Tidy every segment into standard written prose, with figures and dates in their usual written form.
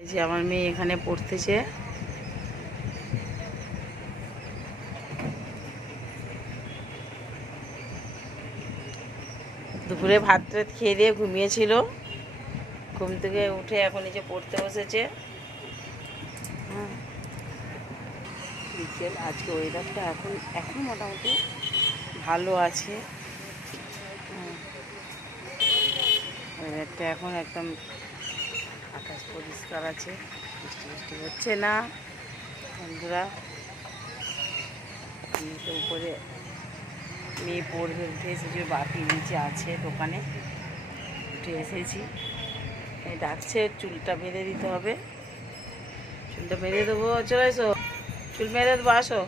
এই যে আমার মেয়ে এখানে পড়তেছে। দুপুরে ভাত টাত খেয়ে দিয়ে ঘুমিয়েছিল, ঘুম থেকে উঠে এখন এই যে পড়তে বসেছে। বিকেল, আজকে ওয়েদারটা এখন মোটামুটি ভালো আছে। ওয়েদারটা এখন একদম আকাশ পরিষ্কার আছে, বৃষ্টি বৃষ্টি হচ্ছে না। বন্ধুরা, আমি তো উপরে মেয়ে পড়বে, উঠে এসেছি, বাপি নিচে আছে দোকানে, উঠে এসেছি। ডাকছে, চুলটা বেঁধে দিতে হবে, চুলটা বেঁধে দেবো। চলে এসো, চুল বেঁধে দেবো, আসো।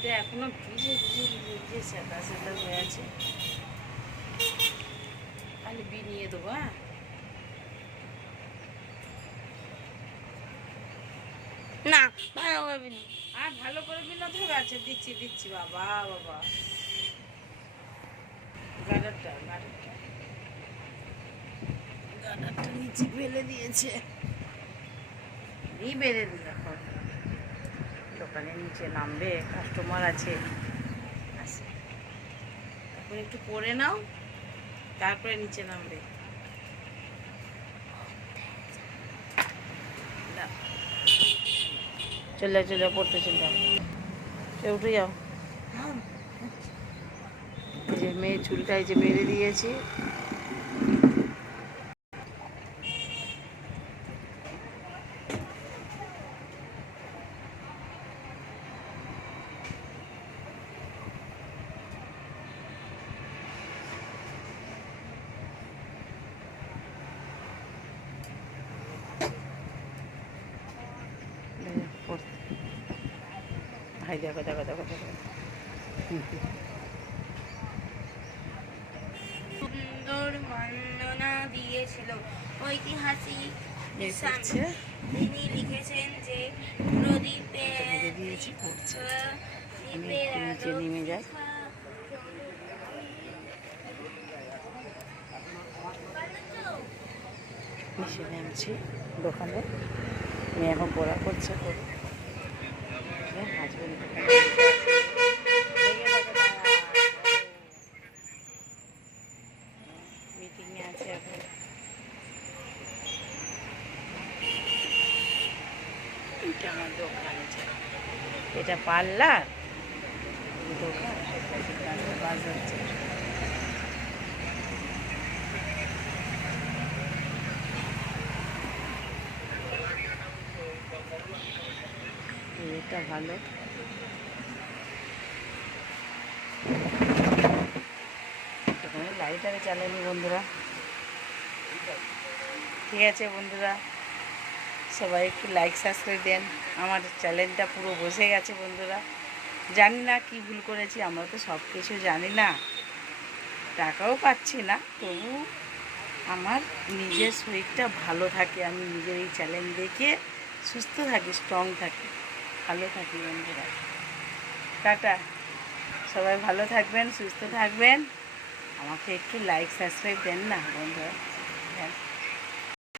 এটা এখনো ভিজে ভিজে ভিজে ভিজে সেটা সেটা হয়ে আছে। খালি নিয়ে দেবো। হ্যাঁ, না ভালো করবি না, আর ভালো করে বিনোতে হবে। আচ্ছা, দিচ্ছি দিচ্ছি। বাবা বাবা, গাডারটা নিচে ফেলে দিয়েছে। এই বেঁধে দিই, এখন দোকানে নিচে নামবে, কাস্টমার আছে। এখন একটু পরে নাও, তারপরে নিচে নামবে। চলে চলে পড়তে চলে যাও, উঠে যাও। এই যে মেয়ে চুলটা এই যে বেঁধে দিয়েছি। ভাই দেখো দেখো দেখো দেখো, সুন্দর বর্ণনা দিয়েছিল ঐতিহাসিক। তিনি লিখেছেন যে প্রদীপে দিয়েছি, পড়ছে। আমি একটু নিচে নেমে যাই। নিচে নামছি দোকানে, মেয়ে এখন পড়া করছে। হাজবেন্ড মিটিংয়ে আছে এখন। এটা আমার দোকান আছে, এটা পার্লার দোকান, বাস হচ্ছে। এটা ভালো। এখানে লাইট আরে জ্বালেনি বন্ধুরা। ঠিক আছে বন্ধুরা, সবাই একটু লাইক সাবস্ক্রাইব দেন। আমার চ্যানেলটা পুরো বসে গেছে বন্ধুরা। জানি না কি ভুল করেছি, আমরা তো সব কিছু জানি না, টাকাও পাচ্ছি না, তবু আমার নিজের শরীরটা ভালো থাকে। আমি নিজের এই চ্যানেল দেখে সুস্থ থাকি, স্ট্রং থাকি, ভালো থাকি বন্ধুরা। টাটা, সবাই ভালো থাকবেন, সুস্থ থাকবেন। আমাকে একটু লাইক সাবস্ক্রাইব দেন না বন্ধুরা।